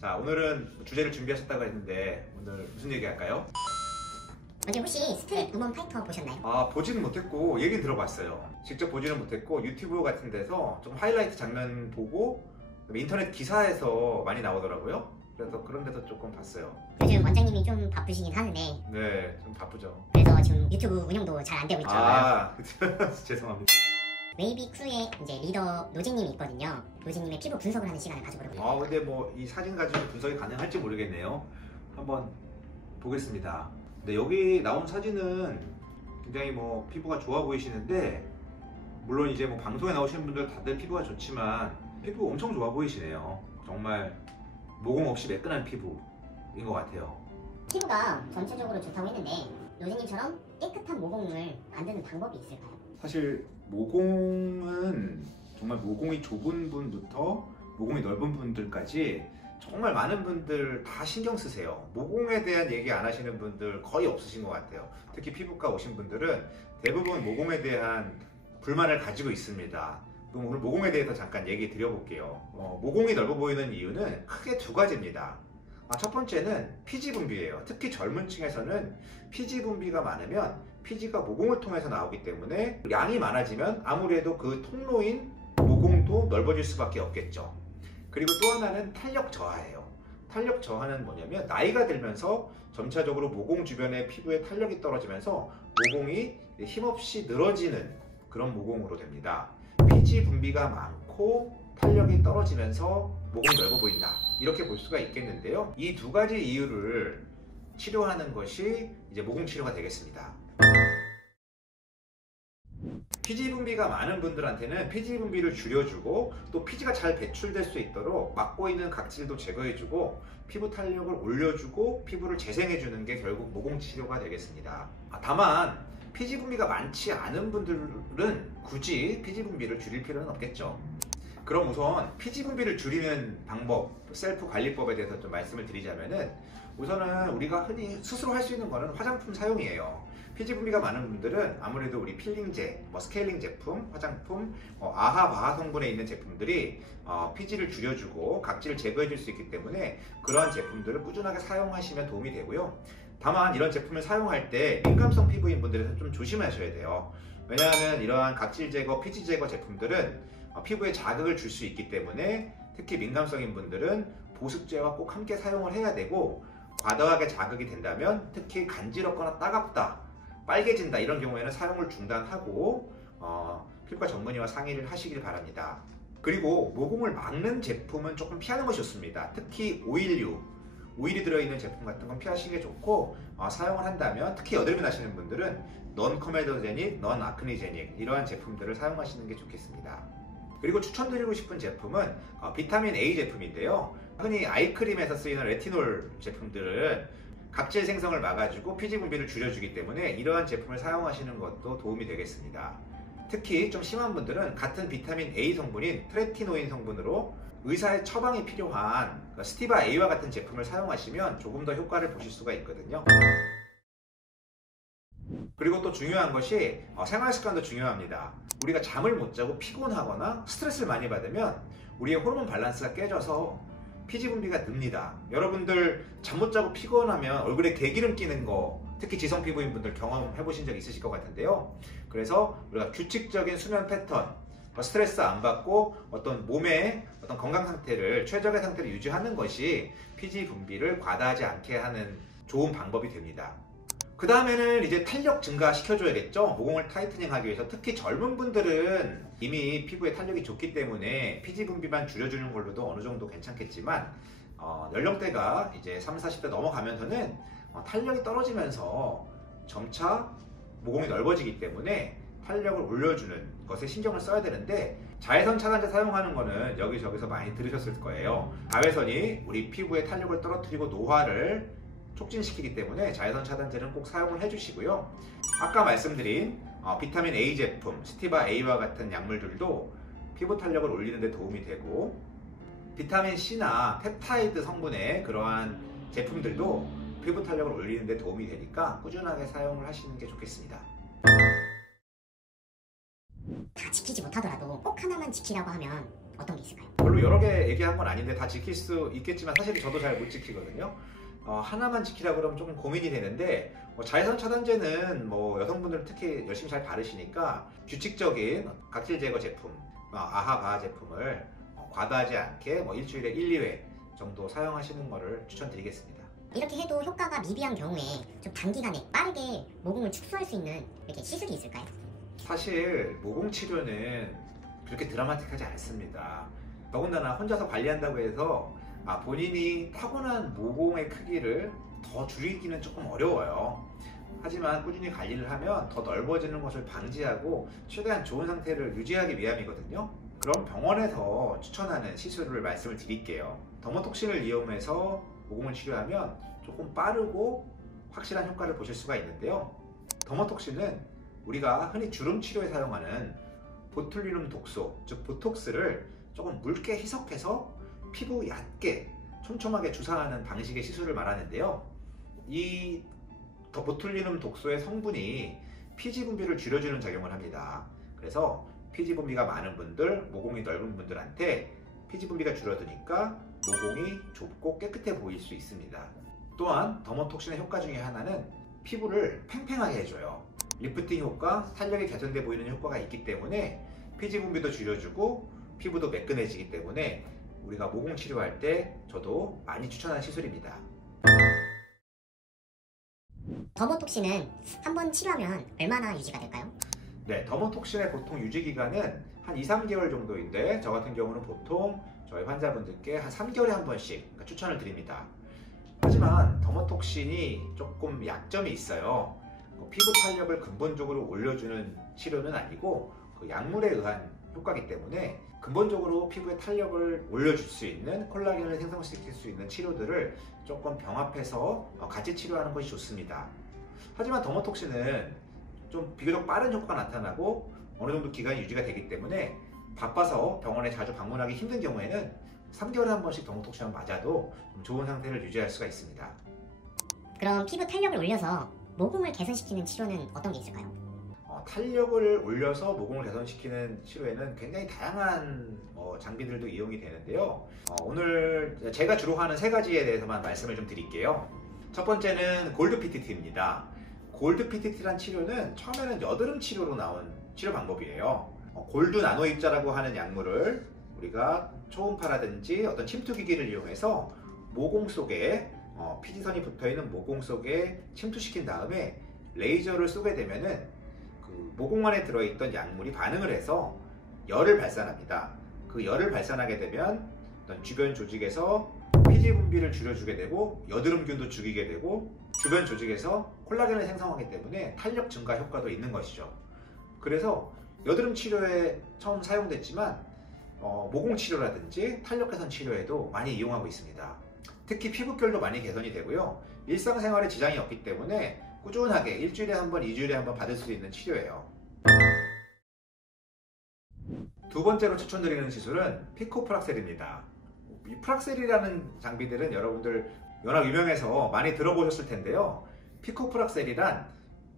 자, 오늘은 주제를 준비하셨다고 했는데 오늘 무슨 얘기 할까요? 먼저 혹시 스트릿 우먼 파이터 보셨나요? 아, 보지는 못했고 얘기는 들어봤어요. 직접 보지는 못했고 유튜브 같은 데서 좀 하이라이트 장면 보고 인터넷 기사에서 많이 나오더라고요. 그래서 그런 데서 조금 봤어요. 요즘 원장님이 좀 바쁘시긴 하는데 네, 좀 바쁘죠. 그래서 지금 유튜브 운영도 잘 안 되고 있더라고요. 아, 죄송합니다. 웨이비 크루의 이제 리더 노지님이 있거든요. 노지님의 피부 분석을 하는 시간을 가져보려고 해요. 근데 뭐 이 사진 가지고 분석이 가능할지 모르겠네요. 한번 보겠습니다. 근데 여기 나온 사진은 굉장히 뭐 피부가 좋아 보이시는데, 물론 이제 뭐 방송에 나오시는 분들 다들 피부가 좋지만 피부 엄청 좋아 보이시네요. 정말 모공 없이 매끈한 피부인 것 같아요. 피부가 전체적으로 좋다고 했는데 노지님처럼 깨끗한 모공을 만드는 방법이 있을까요? 사실 모공은 정말 모공이 좁은 분부터 모공이 넓은 분들까지 정말 많은 분들 다 신경 쓰세요. 모공에 대한 얘기 안 하시는 분들 거의 없으신 것 같아요. 특히 피부과 오신 분들은 대부분 모공에 대한 불만을 가지고 있습니다. 그럼 오늘 모공에 대해서 잠깐 얘기 드려볼게요. 모공이 넓어 보이는 이유는 크게 두 가지입니다. 첫 번째는 피지 분비예요. 특히 젊은 층에서는 피지 분비가 많으면 피지가 모공을 통해서 나오기 때문에 양이 많아지면 아무래도 그 통로인 모공도 넓어질 수밖에 없겠죠. 그리고 또 하나는 탄력 저하예요. 탄력 저하는 뭐냐면 나이가 들면서 점차적으로 모공 주변의 피부의 탄력이 떨어지면서 모공이 힘없이 늘어지는 그런 모공으로 됩니다. 피지 분비가 많고 탄력이 떨어지면서 모공이 넓어 보인다, 이렇게 볼 수가 있겠는데요. 이 두 가지 이유를 치료하는 것이 이제 모공 치료가 되겠습니다. 피지 분비가 많은 분들한테는 피지 분비를 줄여주고 또 피지가 잘 배출될 수 있도록 막고 있는 각질도 제거해주고 피부 탄력을 올려주고 피부를 재생해주는 게 결국 모공 치료가 되겠습니다. 다만 피지 분비가 많지 않은 분들은 굳이 피지 분비를 줄일 필요는 없겠죠. 그럼 우선 피지 분비를 줄이는 방법, 셀프 관리법에 대해서 좀 말씀을 드리자면은, 우선은 우리가 흔히 스스로 할 수 있는 거는 화장품 사용이에요. 피지 분비가 많은 분들은 아무래도 우리 필링제, 스케일링 제품, 화장품, 아하, 바하 성분에 있는 제품들이 피지를 줄여주고 각질을 제거해줄 수 있기 때문에 그러한 제품들을 꾸준하게 사용하시면 도움이 되고요. 다만 이런 제품을 사용할 때 민감성 피부인 분들은 좀 조심하셔야 돼요. 왜냐하면 이러한 각질 제거, 피지 제거 제품들은 피부에 자극을 줄 수 있기 때문에 특히 민감성인 분들은 보습제와 꼭 함께 사용을 해야 되고, 과도하게 자극이 된다면 특히 간지럽거나 따갑다, 빨개진다, 이런 경우에는 사용을 중단하고 피부과 전문의와 상의를 하시길 바랍니다. 그리고 모공을 막는 제품은 조금 피하는 것이 좋습니다. 특히 오일이 들어있는 제품 같은 건 피하시는 게 좋고, 사용을 한다면 특히 여드름이 나시는 분들은 넌 코메도제닉, 넌 아크니제닉, 이러한 제품들을 사용하시는 게 좋겠습니다. 그리고 추천드리고 싶은 제품은 비타민 A 제품인데요. 흔히 아이크림에서 쓰이는 레티놀 제품들은 각질 생성을 막아주고 피지 분비를 줄여주기 때문에 이러한 제품을 사용하시는 것도 도움이 되겠습니다. 특히 좀 심한 분들은 같은 비타민 A 성분인 트레티노인 성분으로 의사의 처방이 필요한 스티바 A와 같은 제품을 사용하시면 조금 더 효과를 보실 수가 있거든요. 그리고 또 중요한 것이 생활 습관도 중요합니다. 우리가 잠을 못 자고 피곤하거나 스트레스를 많이 받으면 우리의 호르몬 밸런스가 깨져서 피지 분비가 늡니다. 여러분들 잠 못 자고 피곤하면 얼굴에 개기름 끼는 거, 특히 지성 피부인 분들 경험해 보신 적 있으실 것 같은데요. 그래서 우리가 규칙적인 수면 패턴, 스트레스 안 받고 어떤 몸의 어떤 건강 상태를, 최적의 상태를 유지하는 것이 피지 분비를 과다하지 않게 하는 좋은 방법이 됩니다. 그 다음에는 이제 탄력 증가 시켜줘야겠죠. 모공을 타이트닝하기 위해서. 특히 젊은 분들은 이미 피부에 탄력이 좋기 때문에 피지 분비만 줄여주는 걸로도 어느 정도 괜찮겠지만, 연령대가 이제 30, 40대 넘어가면서는 탄력이 떨어지면서 점차 모공이 넓어지기 때문에 탄력을 올려주는 것에 신경을 써야 되는데, 자외선 차단제 사용하는 거는 여기저기서 많이 들으셨을 거예요. 자외선이 우리 피부의 탄력을 떨어뜨리고 노화를 촉진시키기 때문에 자외선 차단제는 꼭 사용을 해주시고요. 아까 말씀드린 비타민 A 제품, 스티바 A와 같은 약물들도 피부 탄력을 올리는 데 도움이 되고, 비타민 C나 펩타이드 성분의 그러한 제품들도 피부 탄력을 올리는 데 도움이 되니까 꾸준하게 사용을 하시는 게 좋겠습니다. 다 지키지 못하더라도 꼭 하나만 지키라고 하면 어떤 게 있을까요? 별로 여러 개 얘기한 건 아닌데 다 지킬 수 있겠지만 사실 저도 잘 못 지키거든요. 하나만 지키라 그러면 조금 고민이 되는데 자외선 차단제는 여성분들 특히 열심히 잘 바르시니까 규칙적인 각질 제거 제품, 아하 가하 제품을 과다하지 않게 일주일에 1, 2회 정도 사용하시는 것을 추천드리겠습니다. 이렇게 해도 효과가 미비한 경우에 좀 단기간에 빠르게 모공을 축소할 수 있는 이렇게 시술이 있을까요? 사실 모공 치료는 그렇게 드라마틱하지 않습니다. 더군다나 혼자서 관리한다고 해서 본인이 타고난 모공의 크기를 더 줄이기는 조금 어려워요. 하지만 꾸준히 관리를 하면 더 넓어지는 것을 방지하고 최대한 좋은 상태를 유지하기 위함이거든요. 그럼 병원에서 추천하는 시술을 말씀을 드릴게요. 더모톡신을 이용해서 모공을 치료하면 조금 빠르고 확실한 효과를 보실 수가 있는데요. 더모톡신은 우리가 흔히 주름 치료에 사용하는 보툴리눔 독소, 즉 보톡스를 조금 묽게 희석해서 피부 얕게 촘촘하게 주사하는 방식의 시술을 말하는데요. 이 보툴리눔 독소의 성분이 피지 분비를 줄여주는 작용을 합니다. 그래서 피지 분비가 많은 분들, 모공이 넓은 분들한테 피지 분비가 줄어드니까 모공이 좁고 깨끗해 보일 수 있습니다. 또한 더모톡신의 효과 중에 하나는 피부를 팽팽하게 해줘요. 리프팅 효과, 탄력이 개선돼 보이는 효과가 있기 때문에 피지 분비도 줄여주고 피부도 매끈해지기 때문에 우리가 모공 치료할 때 저도 많이 추천하는 시술입니다. 더모톡신은 한번 치료하면 얼마나 유지가 될까요? 네, 더모톡신의 보통 유지 기간은 한 2, 3개월 정도인데 저 같은 경우는 보통 저희 환자분들께 한 3개월에 한 번씩 추천을 드립니다. 하지만 더모톡신이 조금 약점이 있어요. 피부 탄력을 근본적으로 올려주는 치료는 아니고 그 약물에 의한 효과이기 때문에 근본적으로 피부의 탄력을 올려줄 수 있는 콜라겐을 생성시킬 수 있는 치료들을 조금 병합해서 같이 치료하는 것이 좋습니다. 하지만 더모톡신은 좀 비교적 빠른 효과가 나타나고 어느 정도 기간이 유지가 되기 때문에 바빠서 병원에 자주 방문하기 힘든 경우에는 3개월에 한 번씩 더모톡신을 맞아도 좀 좋은 상태를 유지할 수가 있습니다. 그럼 피부 탄력을 올려서 모공을 개선시키는 치료는 어떤 게 있을까요? 탄력을 올려서 모공을 개선시키는 치료에는 굉장히 다양한 장비들도 이용이 되는데요. 오늘 제가 주로 하는 3가지에 대해서만 말씀을 좀 드릴게요. 첫 번째는 골드 PTT입니다. 골드 PTT란 치료는 처음에는 여드름 치료로 나온 치료 방법이에요. 골드 나노 입자라고 하는 약물을 우리가 초음파라든지 어떤 침투기기를 이용해서 모공 속에 피지선이 붙어있는 모공 속에 침투시킨 다음에 레이저를 쏘게 되면은 그 모공 안에 들어있던 약물이 반응을 해서 열을 발산합니다. 그 열을 발산하게 되면 어떤 주변 조직에서 피지 분비를 줄여주게 되고 여드름균도 죽이게 되고 주변 조직에서 콜라겐을 생성하기 때문에 탄력 증가 효과도 있는 것이죠. 그래서 여드름 치료에 처음 사용됐지만 모공 치료라든지 탄력 개선 치료에도 많이 이용하고 있습니다. 특히 피부결도 많이 개선이 되고요. 일상생활에 지장이 없기 때문에 꾸준하게 일주일에 한 번, 2주일에 한 번 받을 수 있는 치료예요. 두 번째로 추천드리는 시술은 피코프락셀입니다. 이 프락셀이라는 장비들은 여러분들 워낙 유명해서 많이 들어보셨을 텐데요. 피코프락셀이란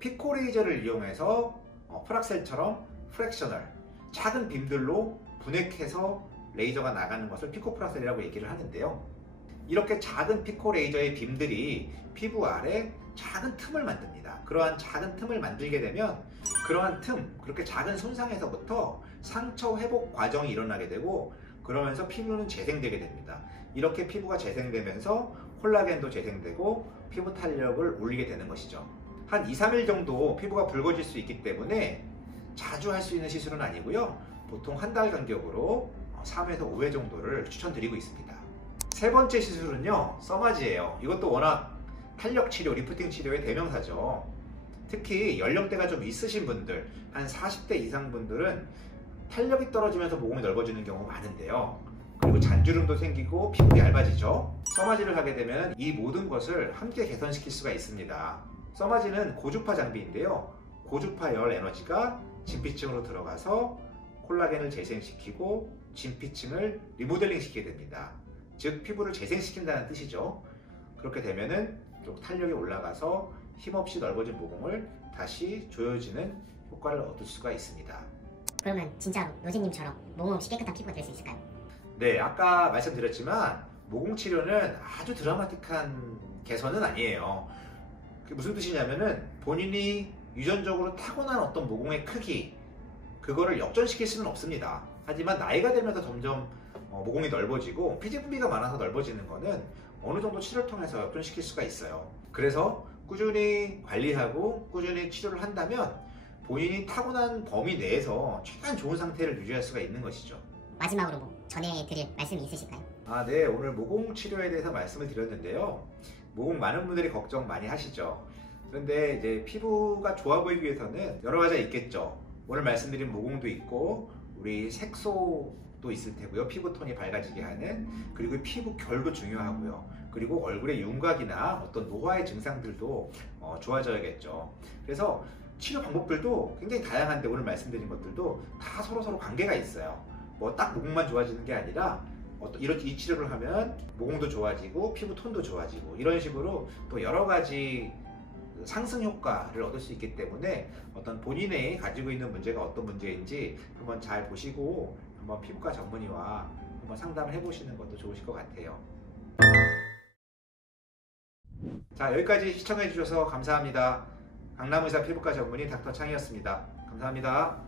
피코레이저를 이용해서 프락셀처럼 프랙셔널, 작은 빔들로 분해해서 레이저가 나가는 것을 피코프락셀이라고 얘기를 하는데요. 이렇게 작은 피코레이저의 빔들이 피부 아래 작은 틈을 만듭니다. 그러한 작은 틈을 만들게 되면 그러한 틈, 그렇게 작은 손상에서부터 상처 회복 과정이 일어나게 되고 그러면서 피부는 재생되게 됩니다. 이렇게 피부가 재생되면서 콜라겐도 재생되고 피부 탄력을 올리게 되는 것이죠. 한 2, 3일 정도 피부가 붉어질 수 있기 때문에 자주 할 수 있는 시술은 아니고요. 보통 한 달 간격으로 3회에서 5회 정도를 추천드리고 있습니다. 세 번째 시술은요, 써마지예요. 이것도 워낙 탄력 치료, 리프팅 치료의 대명사죠. 특히 연령대가 좀 있으신 분들, 한 40대 이상 분들은 탄력이 떨어지면서 모공이 넓어지는 경우가 많은데요. 그리고 잔주름도 생기고 피부 얇아지죠. 써마지를 하게 되면 이 모든 것을 함께 개선시킬 수가 있습니다. 써마지는 고주파 장비인데요. 고주파 열 에너지가 진피층으로 들어가서 콜라겐을 재생시키고 진피층을 리모델링 시키게 됩니다. 즉 피부를 재생시킨다는 뜻이죠. 그렇게 되면은 또 탄력이 올라가서 힘없이 넓어진 모공을 다시 조여지는 효과를 얻을 수가 있습니다. 그러면 진짜로 노진님처럼 모공 없이 깨끗한 피부가 될 수 있을까요? 네, 아까 말씀드렸지만 모공 치료는 아주 드라마틱한 개선은 아니에요. 그게 무슨 뜻이냐면은 본인이 유전적으로 타고난 어떤 모공의 크기 그거를 역전시킬 수는 없습니다. 하지만 나이가 들면서 점점 모공이 넓어지고 피지 분비가 많아서 넓어지는 거는 어느 정도 치료를 통해서 역전시킬 수가 있어요. 그래서 꾸준히 관리하고 꾸준히 치료를 한다면 본인이 타고난 범위 내에서 최대한 좋은 상태를 유지할 수가 있는 것이죠. 마지막으로 뭐 전해드릴 말씀이 있으실까요? 네, 오늘 모공 치료에 대해서 말씀을 드렸는데요. 모공 많은 분들이 걱정 많이 하시죠. 그런데 이제 피부가 좋아 보이기 위해서는 여러 가지가 있겠죠. 오늘 말씀드린 모공도 있고 우리 색소도 있을 테고요. 피부톤이 밝아지게 하는, 그리고 피부 결도 중요하고요. 그리고 얼굴의 윤곽이나 어떤 노화의 증상들도 좋아져야겠죠. 그래서 치료 방법들도 굉장히 다양한데 오늘 말씀드린 것들도 다 서로 관계가 있어요. 뭐 딱 모공만 좋아지는 게 아니라 이 치료를 하면 모공도 좋아지고 피부 톤도 좋아지고 이런 식으로 또 여러 가지 상승 효과를 얻을 수 있기 때문에 어떤 본인이 가지고 있는 문제가 어떤 문제인지 한번 잘 보시고 한번 피부과 전문의와 한번 상담을 해보시는 것도 좋으실 것 같아요. 자, 여기까지 시청해 주셔서 감사합니다. 강남의사 피부과 전문의 닥터 창이었습니다. 감사합니다.